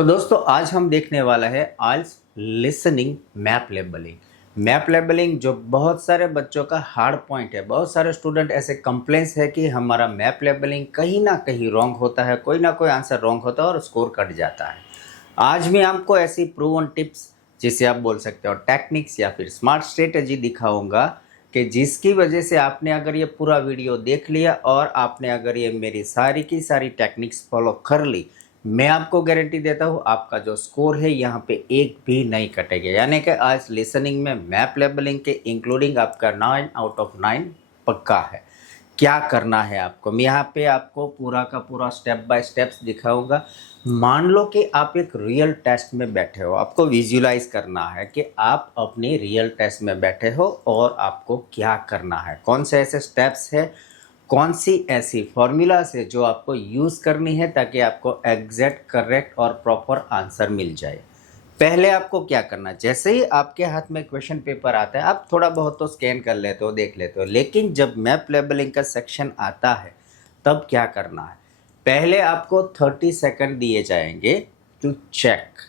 तो दोस्तों आज हम देखने वाला है आज listening map labelling. Map labelling जो बहुत सारे बच्चों का हार्ड पॉइंट है। बहुत सारे स्टूडेंट ऐसे कंप्लेंट्स है कि हमारा मैप लेबलिंग कहीं ना कहीं रॉन्ग होता है, कोई ना कोई आंसर रॉन्ग होता है और स्कोर कट जाता है। आज मैं आपको ऐसी प्रूवन टिप्स, जिसे आप बोल सकते हो टेक्निक्स या फिर स्मार्ट स्ट्रेटेजी दिखाऊंगा कि जिसकी वजह से आपने अगर ये पूरा वीडियो देख लिया और आपने अगर ये मेरी सारी की सारी टेक्निक्स फॉलो कर ली, मैं आपको गारंटी देता हूँ आपका जो स्कोर है यहाँ पे एक भी नहीं कटेगा। यानी कि आज लिसनिंग में मैप लेबलिंग के इंक्लूडिंग आपका 9 आउट ऑफ 9 पक्का है। क्या करना है आपको, मैं यहाँ पे आपको पूरा का पूरा स्टेप बाय स्टेप्स दिखाऊंगा। मान लो कि आप एक रियल टेस्ट में बैठे हो, आपको विजुलाइज करना है कि आप अपने रियल टेस्ट में बैठे हो और आपको क्या करना है, कौन से ऐसे स्टेप्स है, कौन सी ऐसी फॉर्मूलाज है जो आपको यूज़ करनी है ताकि आपको एग्जैक्ट करेक्ट और प्रॉपर आंसर मिल जाए। पहले आपको क्या करना है, जैसे ही आपके हाथ में क्वेश्चन पेपर आता है आप थोड़ा बहुत तो स्कैन कर लेते हो, देख लेते हो, लेकिन जब मैप लेबलिंग का सेक्शन आता है तब क्या करना है। पहले आपको 30 सेकंड दिए जाएंगे to check,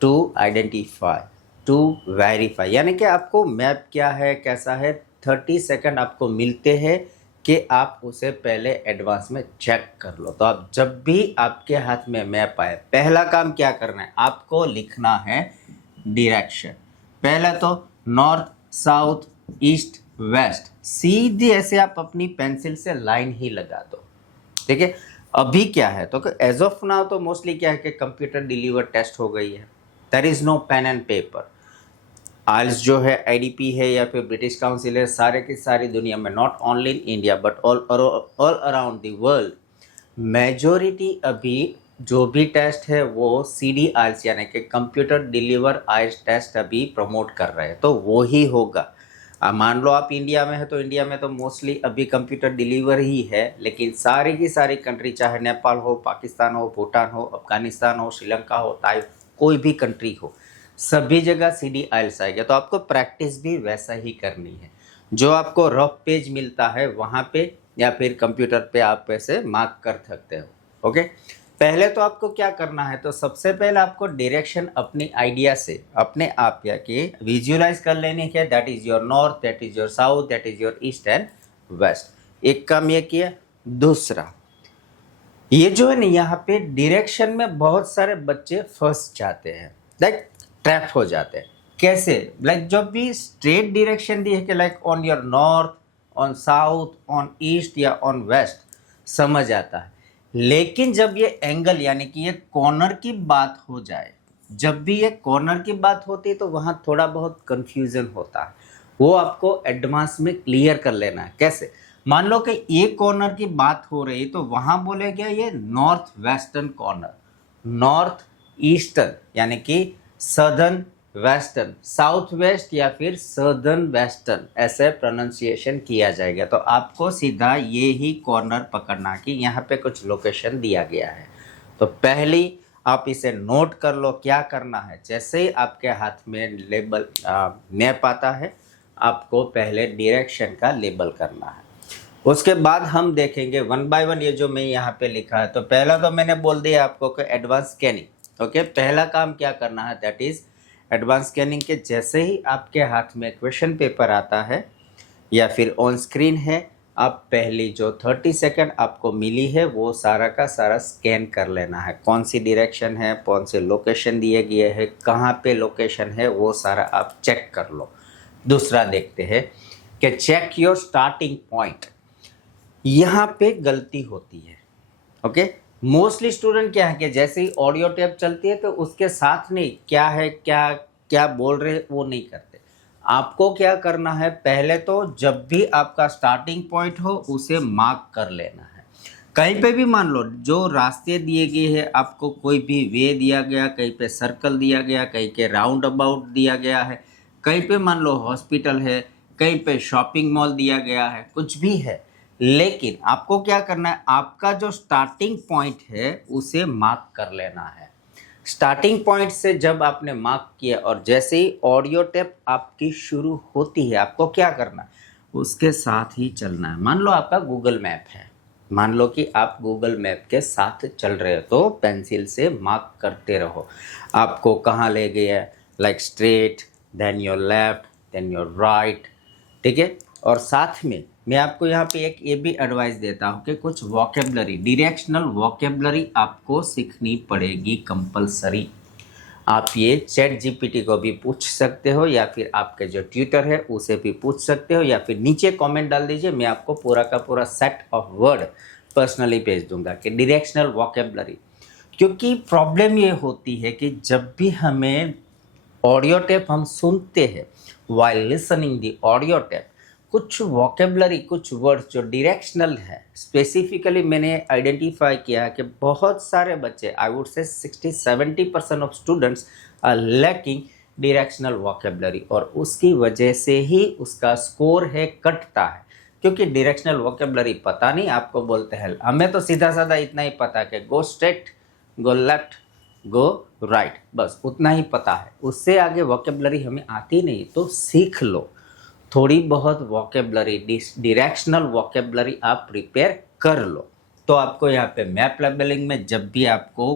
to identify, to verify. यानी कि आपको मैप क्या है, कैसा है, 30 सेकंड आपको मिलते हैं कि आप उसे पहले एडवांस में चेक कर लो। तो आप जब भी आपके हाथ में मैप आए, पहला काम क्या करना है, आपको लिखना है डायरेक्शन। पहले तो नॉर्थ, साउथ, ईस्ट, वेस्ट, सीधी ऐसे आप अपनी पेंसिल से लाइन ही लगा दो। ठीक है। अभी क्या है तो एज ऑफ नाउ तो मोस्टली क्या है कि कंप्यूटर डिलीवर टेस्ट हो गई है, there is no pen and paper. IELTS जो है, आईडीपी है या फिर ब्रिटिश काउंसिल है, सारे की सारी दुनिया में, not only in India but all around the world, majority अभी जो भी टेस्ट है वो सीडी आइल्स यानी कि कंप्यूटर डिलीवर आइल्स टेस्ट अभी प्रमोट कर रहे हैं, तो वो ही होगा। मान लो आप इंडिया में है तो इंडिया में तो मोस्टली अभी कंप्यूटर डिलीवर ही है, लेकिन सारी की सारी कंट्री, चाहे नेपाल हो, पाकिस्तान हो, भूटान हो, अफगानिस्तान हो, श्रीलंका हो, ताई, कोई भी कंट्री हो, सभी जगह सीडी आइल्स आएगा। तो आपको प्रैक्टिस भी वैसा ही करनी है। जो आपको रफ पेज मिलता है वहाँ पे या फिर कंप्यूटर पे आप ऐसे मार्क कर सकते हो। ओके। पहले तो आपको क्या करना है, तो सबसे पहले आपको डायरेक्शन अपनी आइडिया से अपने आप या कि विजुअलाइज कर लेने के, that is your north, that is your south, that is your east and west. एक काम ये किया। दूसरा, ये जो है ना, यहाँ पे डायरेक्शन में बहुत सारे बच्चे फंस जाते हैं, लाइक ट्रैप हो जाते हैं। कैसे, लाइक जब भी स्ट्रेट डायरेक्शन दी है कि like on your north, on south, on east या ऑन वेस्ट, समझ आता है। लेकिन जब ये एंगल यानी कि ये कॉर्नर की बात हो जाए, जब भी ये कॉर्नर की बात होती है तो वहाँ थोड़ा बहुत कंफ्यूजन होता है। वो आपको एडवांस में क्लियर कर लेना है। कैसे, मान लो कि ये कॉर्नर की बात हो रही तो वहाँ बोले गया ये north western corner, north eastern यानी कि सदर्न वेस्टर्न, साउथ वेस्ट या फिर सदर्न वेस्टर्न, ऐसे प्रोनाउंसिएशन किया जाएगा। तो आपको सीधा ये ही कॉर्नर पकड़ना कि यहाँ पे कुछ लोकेशन दिया गया है। तो पहली आप इसे नोट कर लो क्या करना है। जैसे ही आपके हाथ में लेबल मैप आता है, आपको पहले डायरेक्शन का लेबल करना है। उसके बाद हम देखेंगे वन बाय वन ये जो मैं यहाँ पे लिखा है। तो पहला तो मैंने बोल दिया आपको कि एडवांस स्कैनिंग। ओके, पहला काम क्या करना है, दैट इज एडवांस स्कैनिंग के जैसे ही आपके हाथ में क्वेश्चन पेपर आता है या फिर ऑन स्क्रीन है, आप पहली जो 30 सेकंड आपको मिली है वो सारा का सारा स्कैन कर लेना है। कौन सी डायरेक्शन है, कौन से लोकेशन दिए गए हैं, कहाँ पे लोकेशन है, वो सारा आप चेक कर लो। दूसरा देखते हैं कि चेक योर स्टार्टिंग पॉइंट। यहाँ पे गलती होती है। ओके, मोस्टली स्टूडेंट क्या है कि जैसे ही ऑडियो टेप चलती है तो उसके साथ नहीं क्या है, क्या क्या बोल रहे हैं वो नहीं करते। आपको क्या करना है, पहले तो जब भी आपका स्टार्टिंग पॉइंट हो उसे मार्क कर लेना है। कहीं पे भी मान लो जो रास्ते दिए गए हैं, आपको कोई भी वे दिया गया, कहीं पे सर्कल दिया गया, कहीं के राउंड अबाउट दिया गया है, कहीं पे मान लो हॉस्पिटल है, कहीं पे शॉपिंग मॉल दिया गया है, कुछ भी है, लेकिन आपको क्या करना है, आपका जो स्टार्टिंग पॉइंट है उसे मार्क कर लेना है। स्टार्टिंग पॉइंट से जब आपने मार्क किया और जैसे ही ऑडियो टेप आपकी शुरू होती है, आपको क्या करना है, उसके साथ ही चलना है। मान लो आपका गूगल मैप है, मान लो कि आप गूगल मैप के साथ चल रहे हो तो पेंसिल से मार्क करते रहो आपको कहाँ ले गया, like straight, then your left, then your right, ठीक है। और साथ में मैं आपको यहाँ पे एक ये भी एडवाइस देता हूँ कि कुछ वोकेबलरी, डायरेक्शनल वोकेबलरी आपको सीखनी पड़ेगी कंपलसरी। आप ये चैट जीपीटी को भी पूछ सकते हो या फिर आपके जो ट्यूटर है उसे भी पूछ सकते हो या फिर नीचे कमेंट डाल दीजिए, मैं आपको पूरा का पूरा सेट ऑफ वर्ड पर्सनली भेज दूंगा कि डायरेक्शनल वोकेबलरी। क्योंकि प्रॉब्लम ये होती है कि जब भी हमें ऑडियो टेप हम सुनते हैं, while listening the audio tape, कुछ वोकेबलरी, कुछ वर्ड्स जो डायरेक्शनल है, स्पेसिफिकली मैंने आइडेंटिफाई किया है कि बहुत सारे बच्चे, आई would say 60-70% of students are lacking directional vocabulary, और उसकी वजह से ही उसका स्कोर है कटता है। क्योंकि डायरेक्शनल वोकेबलरी पता नहीं, आपको बोलते हैं, हमें तो सीधा साधा इतना ही पता है कि go straight, go left, go right, बस उतना ही पता है, उससे आगे वोकेबलरी हमें आती नहीं। तो सीख लो थोड़ी बहुत वोकेबलरी, डायरेक्शनल वोकेबलरी आप प्रिपेयर कर लो। तो आपको यहाँ पे मैप लेबलिंग में जब भी आपको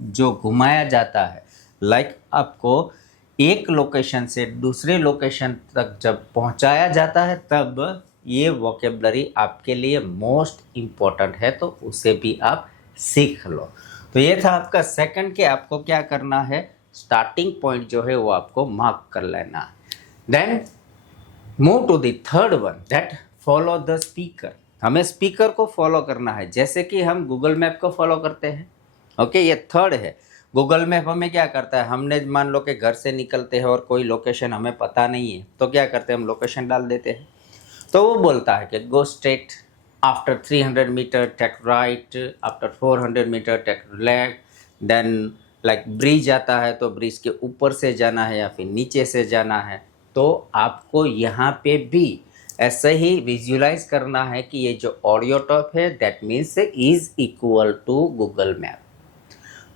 जो घुमाया जाता है, लाइक आपको एक लोकेशन से दूसरे लोकेशन तक जब पहुँचाया जाता है, तब ये वोकेबलरी आपके लिए मोस्ट इम्पोर्टेंट है, तो उसे भी आप सीख लो। तो ये था आपका सेकंड, कि आपको क्या करना है, स्टार्टिंग पॉइंट जो है वो आपको मार्क कर लेना है। Then move to the third one, that follow the speaker. हमें स्पीकर को फॉलो करना है जैसे कि हम गूगल मैप को फॉलो करते हैं। ओके, ये थर्ड है। गूगल मैप हमें क्या करता है, हमने मान लो कि घर से निकलते हैं और कोई लोकेशन हमें पता नहीं है, तो क्या करते हैं, हम लोकेशन डाल देते हैं। तो वो बोलता है कि go straight, after 300 meter take right, after 400 meter take left, then like bridge आता है तो ब्रिज के ऊपर से जाना है या फिर नीचे से जाना है। तो आपको यहाँ पे भी ऐसे ही विजुलाइज करना है कि ये जो ऑडियो टॉप है, that means is equal to Google map.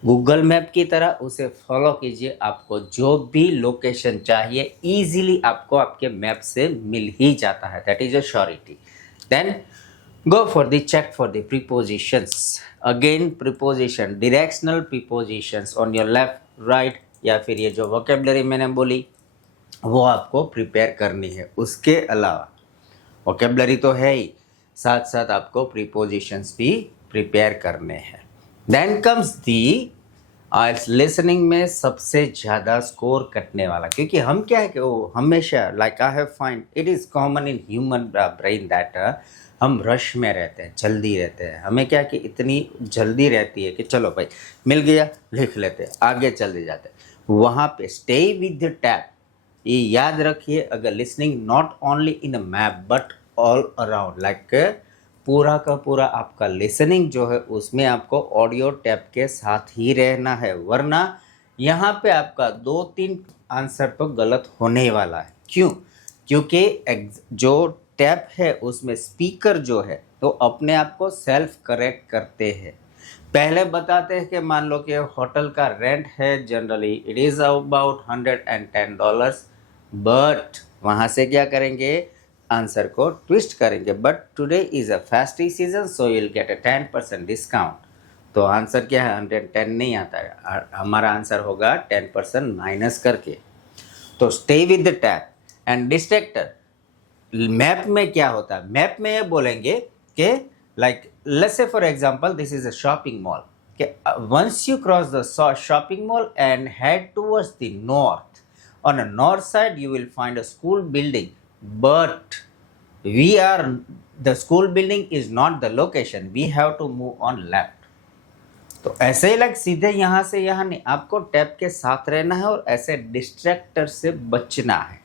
Google map की तरह उसे फॉलो कीजिए, आपको जो भी लोकेशन चाहिए इजीली आपको आपके मैप से मिल ही जाता है, that is a surety. Then go for the check for the prepositions. Again preposition, directional prepositions on your left, right, या फिर ये जो वोकेबलरी मैंने बोली वो आपको प्रिपेयर करनी है। उसके अलावा वोकेबलरी तो है ही, साथ साथ आपको प्रीपोजिशंस भी प्रिपेयर करने हैं। Then comes the IELTS listening में सबसे ज़्यादा स्कोर कटने वाला, क्योंकि हम क्या है कि वो हमेशा, like I have find it is common in human brain that हम रश में रहते हैं, जल्दी रहते हैं। हमें क्या कि इतनी जल्दी रहती है कि चलो भाई मिल गया, लिख लेते हैं, आगे चले जाते हैं। वहाँ पे स्टे विद द टैप, ये याद रखिए, अगर listening not only in a map but all around, like पूरा का पूरा आपका लिसनिंग जो है उसमें आपको ऑडियो टैप के साथ ही रहना है, वरना यहाँ पे आपका 2-3 आंसर तो गलत होने वाला है। क्यों? क्योंकि जो टैप है उसमें स्पीकर जो है तो अपने आप को सेल्फ करेक्ट करते हैं। पहले बताते हैं कि मान लो कि होटल का रेंट है, generally it is about $110, but वहाँ से क्या करेंगे, आंसर को ट्विस्ट करेंगे, but today is a festive season so you will get a 10% discount. तो आंसर क्या है, 110 नहीं आता है, हमारा आंसर होगा 10% माइनस करके। तो stay with the tape and distractor. Map में क्या होता है, मैप में ये बोलेंगे कि like let's say for example this is a shopping mall, कि once you cross the shopping mall and head towards the north, on a north side you will find a school building, but the school building is not the location, we have to move on left। तो ऐसे ही like सीधे यहाँ से यहाँ नहीं, आपको tap के साथ रहना है और ऐसे डिस्ट्रैक्टर से बचना है।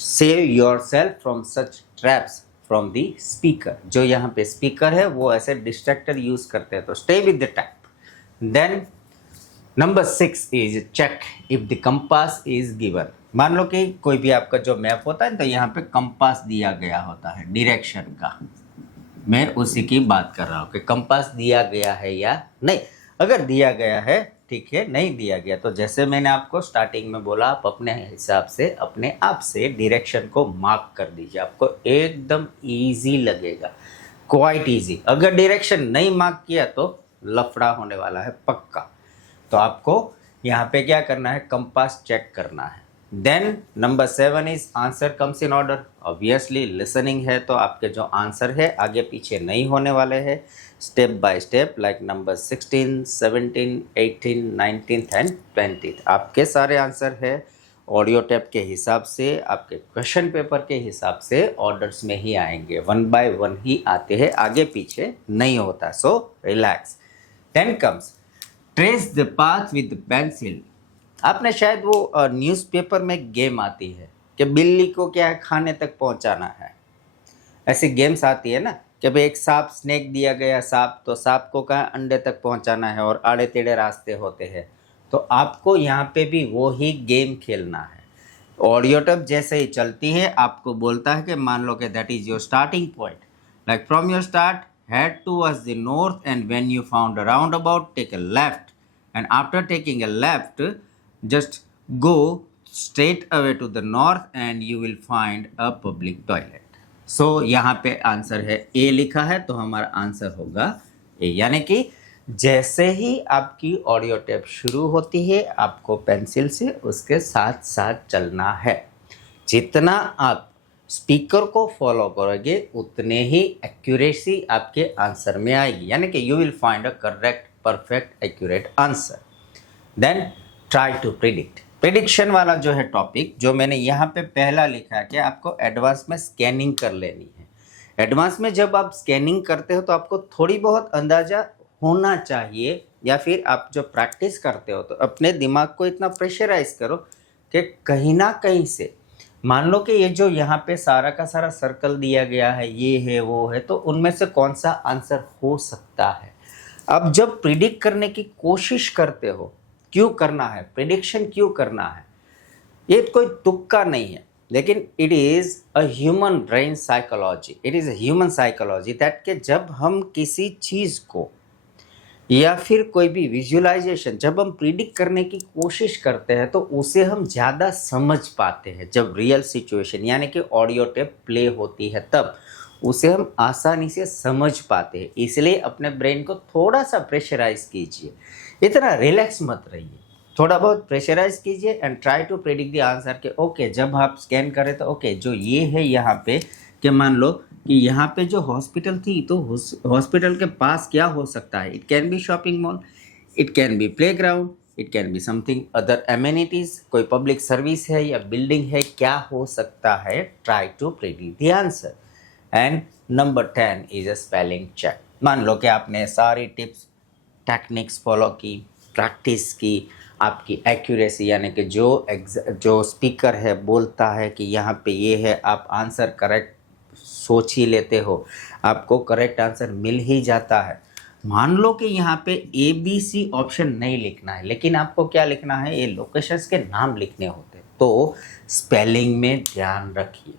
Save your self from such traps from the speaker. जो यहाँ पे स्पीकर है वो ऐसे डिस्ट्रैक्टर यूज करते हैं, तो stay with the tap. Then number 6 is check if the compass is given. मान लो कि कोई भी आपका जो मैप होता है तो यहाँ पे कंपास दिया गया होता है डायरेक्शन का, मैं उसी की बात कर रहा हूँ कि कंपास दिया गया है या नहीं। अगर दिया गया है ठीक है, नहीं दिया गया तो जैसे मैंने आपको स्टार्टिंग में बोला, आप अपने हिसाब से अपने आप से डायरेक्शन को मार्क कर दीजिए, आपको एकदम ईजी लगेगा। Quite easy. अगर डायरेक्शन नहीं मार्क किया तो लफड़ा होने वाला है पक्का। तो आपको यहाँ पे क्या करना है, कंपास चेक करना है। Then number 7 is answer comes in order. Obviously listening है तो आपके जो आंसर है आगे पीछे नहीं होने वाले हैं, step by step, like number 16, 17, 18, 19 and 20 आपके सारे आंसर है ऑडियो टेप के हिसाब से, आपके क्वेश्चन पेपर के हिसाब से ऑर्डर्स में ही आएंगे, 1 बाय 1 ही आते हैं, आगे पीछे नहीं होता। So relax. Then comes trace the path with pencil. आपने शायद वो न्यूज़पेपर में गेम आती है कि बिल्ली को क्या है खाने तक पहुंचाना है, ऐसी गेम्स आती है ना कि भाई एक सांप, स्नेक दिया गया सांप, तो सांप को कहाँ अंडे तक पहुंचाना है और आड़े टेढ़े रास्ते होते हैं। तो आपको यहाँ पे भी वो ही गेम खेलना है। ऑडियो टेप जैसे ही चलती है आपको बोलता है कि मान लो कि that is your starting point, like from your start head towards the north and when you found a round about take a left and after taking a left just go straight away to the north and you will find a public toilet। सो यहाँ पे answer है ए लिखा है तो हमारा answer होगा ए, यानी कि जैसे ही आपकी ऑडियो टेप शुरू होती है आपको पेंसिल से उसके साथ साथ चलना है। जितना आप स्पीकर को फॉलो करोगे उतने ही एक्यूरेसी आपके आंसर में आएगी, यानी कि you will find a correct perfect accurate answer. Then try to predict. Prediction वाला जो है टॉपिक, जो मैंने यहाँ पे पहला लिखा है कि आपको एडवांस में स्कैनिंग कर लेनी है। एडवांस में जब आप स्कैनिंग करते हो तो आपको थोड़ी बहुत अंदाज़ा होना चाहिए, या फिर आप जो प्रैक्टिस करते हो तो अपने दिमाग को इतना प्रेशराइज करो कि कहीं ना कहीं से मान लो कि ये जो यहाँ पे सारा का सारा सर्कल दिया गया है, ये है वो है, तो उनमें से कौन सा आंसर हो सकता है। अब जब प्रिडिक्ट करने की कोशिश करते हो, क्यों करना है प्रिडिक्शन, क्यों करना है, ये कोई तुक्का नहीं है, लेकिन it is a human brain psychology, it is a human psychology that के जब हम किसी चीज़ को या फिर कोई भी विजुअलाइजेशन जब हम प्रिडिक्ट करने की कोशिश करते हैं तो उसे हम ज़्यादा समझ पाते हैं। जब रियल सिचुएशन यानी कि ऑडियो टेप प्ले होती है तब उसे हम आसानी से समझ पाते हैं। इसलिए अपने ब्रेन को थोड़ा सा प्रेशराइज कीजिए, इतना रिलैक्स मत रहिए, थोड़ा बहुत प्रेशराइज कीजिए and try to predict the answer के ओके जब आप स्कैन करें तो ओके जो ये है यहाँ पे कि मान लो कि यहाँ पे जो हॉस्पिटल थी तो हॉस्पिटल के पास क्या हो सकता है। It can be shopping mall, it can be playground, it can be something other amenities, कोई पब्लिक सर्विस है या बिल्डिंग है, क्या हो सकता है। Try to predict the answer. And number 10 is a spelling check. मान लो कि आपने सारी टिप्स टेक्निक्स फॉलो की, प्रैक्टिस की, आपकी एक्यूरेसी यानी कि जो स्पीकर है बोलता है कि यहाँ पे ये है, आप आंसर करेक्ट सोच ही लेते हो, आपको करेक्ट आंसर मिल ही जाता है। मान लो कि यहाँ पे ABC ऑप्शन नहीं लिखना है, लेकिन आपको क्या लिखना है, ये लोकेशंस के नाम लिखने होते हैं, तो स्पेलिंग में ध्यान रखिए।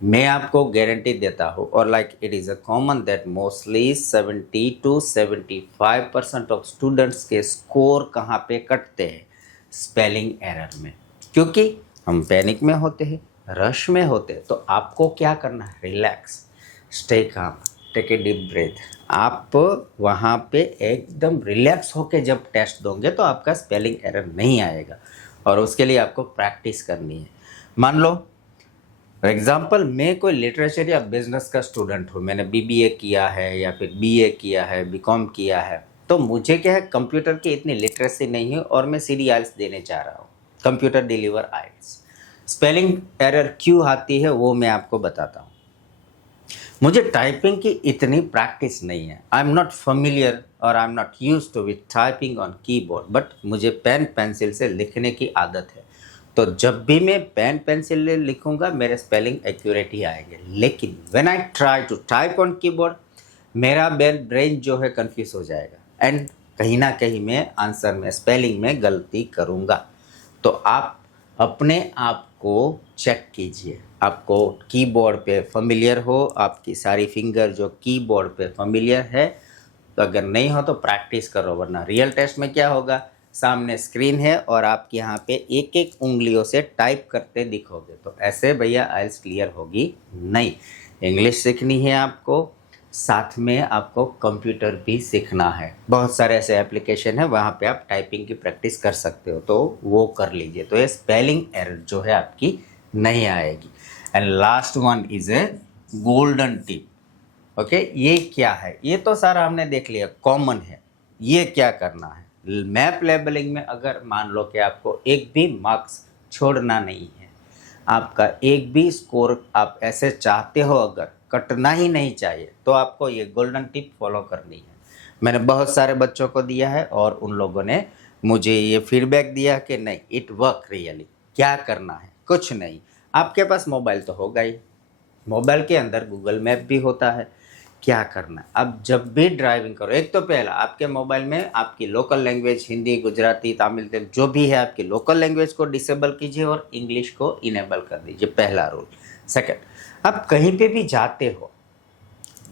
मैं आपको गारंटी देता हूँ और like it is a common that mostly 70 to 75% of students के स्कोर कहाँ पे कटते हैं, स्पेलिंग एरर में, क्योंकि हम पैनिक में होते हैं, रश में होते हैं। तो आपको क्या करना है, relax, stay calm, take a deep breath. आप वहाँ पे एकदम रिलैक्स होके जब टेस्ट दोगे तो आपका स्पेलिंग एरर नहीं आएगा, और उसके लिए आपको प्रैक्टिस करनी है। मान लो फॉर एग्ज़ाम्पल मैं कोई लिटरेचर या बिजनेस का स्टूडेंट हूँ, मैंने BBA किया है या फिर BA किया है, BCom किया है, तो मुझे क्या है कंप्यूटर की इतनी लिटरेसी नहीं है और मैं सीधी IELTS देने जा रहा हूँ, computer deliver IELTS। Spelling error क्यों आती है वो मैं आपको बताता हूँ। मुझे टाइपिंग की इतनी प्रैक्टिस नहीं है, आई एम नॉट फेमिलियर और I am not used to with typing on keyboard, but मुझे पेन पेंसिल से लिखने की आदत है। तो जब भी मैं पेन पेंसिल से लिखूंगा मेरे स्पेलिंग एक्यूरेट ही आएंगे, लेकिन when I try to type on keyboard मेरा ब्रेन जो है कंफ्यूज हो जाएगा एंड कहीं ना कहीं मैं आंसर में स्पेलिंग में गलती करूँगा। तो आप अपने आप को चेक कीजिए, आपको कीबोर्ड पे फेमिलियर हो, आपकी सारी फिंगर जो कीबोर्ड पे फेमिलियर है, तो अगर नहीं हो तो प्रैक्टिस करो, वरना रियल टेस्ट में क्या होगा, सामने स्क्रीन है और आप यहाँ पे एक एक उंगलियों से टाइप करते दिखोगे, तो ऐसे भैया IELTS क्लियर होगी नहीं। इंग्लिश सीखनी है आपको, साथ में आपको कंप्यूटर भी सीखना है। बहुत सारे ऐसे एप्लीकेशन है, वहाँ पे आप टाइपिंग की प्रैक्टिस कर सकते हो, तो वो कर लीजिए, तो ये स्पेलिंग एरर जो है आपकी नहीं आएगी। And last one is a golden tip. Okay, ये क्या है? ये तो सारा हमने देख लिया, कॉमन है। ये क्या करना है? मैप लेबलिंग में अगर मान लो कि आपको एक भी मार्क्स छोड़ना नहीं है, आपका एक भी स्कोर आप ऐसे चाहते हो अगर कटना ही नहीं चाहिए, तो आपको ये गोल्डन टिप फॉलो करनी है। मैंने बहुत सारे बच्चों को दिया है और उन लोगों ने मुझे ये फीडबैक दिया कि नहीं, इट वर्क रियली। क्या करना है? कुछ नहीं, आपके पास मोबाइल तो होगा ही, मोबाइल के अंदर गूगल मैप भी होता है। क्या करना है? अब जब भी ड्राइविंग करो, एक तो पहला आपके मोबाइल में आपकी लोकल लैंग्वेज हिंदी, गुजराती, तमिल, तेलुगु जो भी है आपकी लोकल लैंग्वेज को डिसेबल कीजिए और इंग्लिश को इनेबल कर दीजिए, पहला रूल। सेकंड, आप कहीं पे भी जाते हो,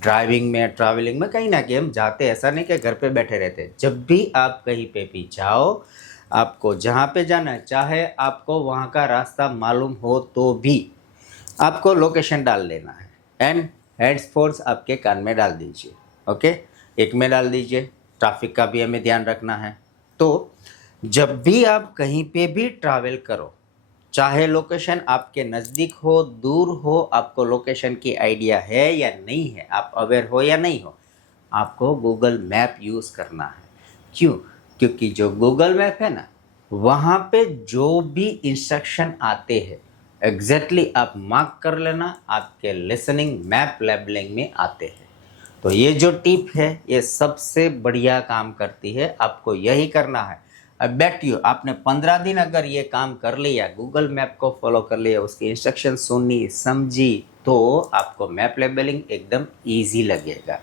ड्राइविंग में, ट्रैवलिंग में, कहीं ना कहीं हम जाते, ऐसा नहीं कि घर पे बैठे रहते। जब भी आप कहीं पे भी जाओ, आपको जहाँ पे जाना है, चाहे आपको वहाँ का रास्ता मालूम हो तो भी आपको लोकेशन डाल देना है। एंड हेडफोन्स आपके कान में डाल दीजिए। ओके, एक में डाल दीजिए, ट्रैफिक का भी हमें ध्यान रखना है। तो जब भी आप कहीं पे भी ट्रैवल करो, चाहे लोकेशन आपके नज़दीक हो, दूर हो, आपको लोकेशन की आइडिया है या नहीं है, आप अवेयर हो या नहीं हो, आपको गूगल मैप यूज़ करना है। क्यों? क्योंकि जो गूगल मैप है ना, वहाँ पे जो भी इंस्ट्रक्शन आते हैं एग्जैक्टली आप मार्क कर लेना, आपके लिसनिंग मैप लेबलिंग में आते हैं। तो ये जो टिप है ये सबसे बढ़िया काम करती है, आपको यही करना है। आई बेट यू, आपने 15 दिन अगर ये काम कर लिया, गूगल मैप को फॉलो कर लिया, उसकी इंस्ट्रक्शन सुनी समझी, तो आपको मैप लेबलिंग एकदम ईजी लगेगा।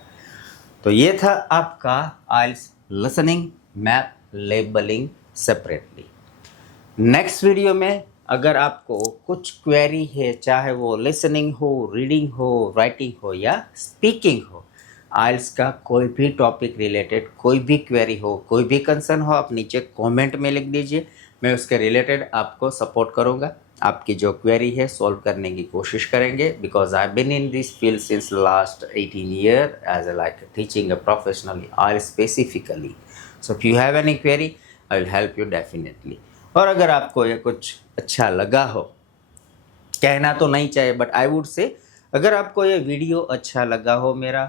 तो ये था आपका IELTS listening map labelling separately. Next video में अगर आपको कुछ क्वेरी है, चाहे वो लिसनिंग हो, रीडिंग हो, राइटिंग हो या स्पीकिंग हो, आइल्स का कोई भी टॉपिक रिलेटेड कोई भी क्वेरी हो, कोई भी कंसर्न हो, आप नीचे कमेंट में लिख दीजिए, मैं उसके रिलेटेड आपको सपोर्ट करूँगा। आपकी जो क्वेरी है सॉल्व करने की कोशिश करेंगे, because I been in this field since last 18 year as a like teaching a professionally IELTS specifically. So if you have any query I will help you definitely. और अगर आपको ये कुछ अच्छा लगा हो, कहना तो नहीं चाहिए बट आई वुड से, अगर आपको ये वीडियो अच्छा लगा हो मेरा,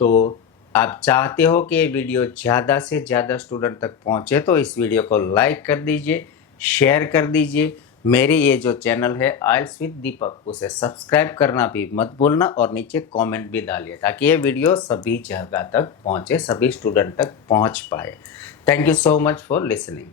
तो आप चाहते हो कि ये वीडियो ज़्यादा से ज़्यादा स्टूडेंट तक पहुँचे, तो इस वीडियो को लाइक कर दीजिए, शेयर कर दीजिए। मेरी ये जो चैनल है आइल्स विद दीपक, उसे सब्सक्राइब करना भी मत भूलना और नीचे कमेंट भी डालिए, ताकि ये वीडियो सभी जगह तक पहुँचे, सभी स्टूडेंट तक पहुँच पाए। Thank you so much for listening.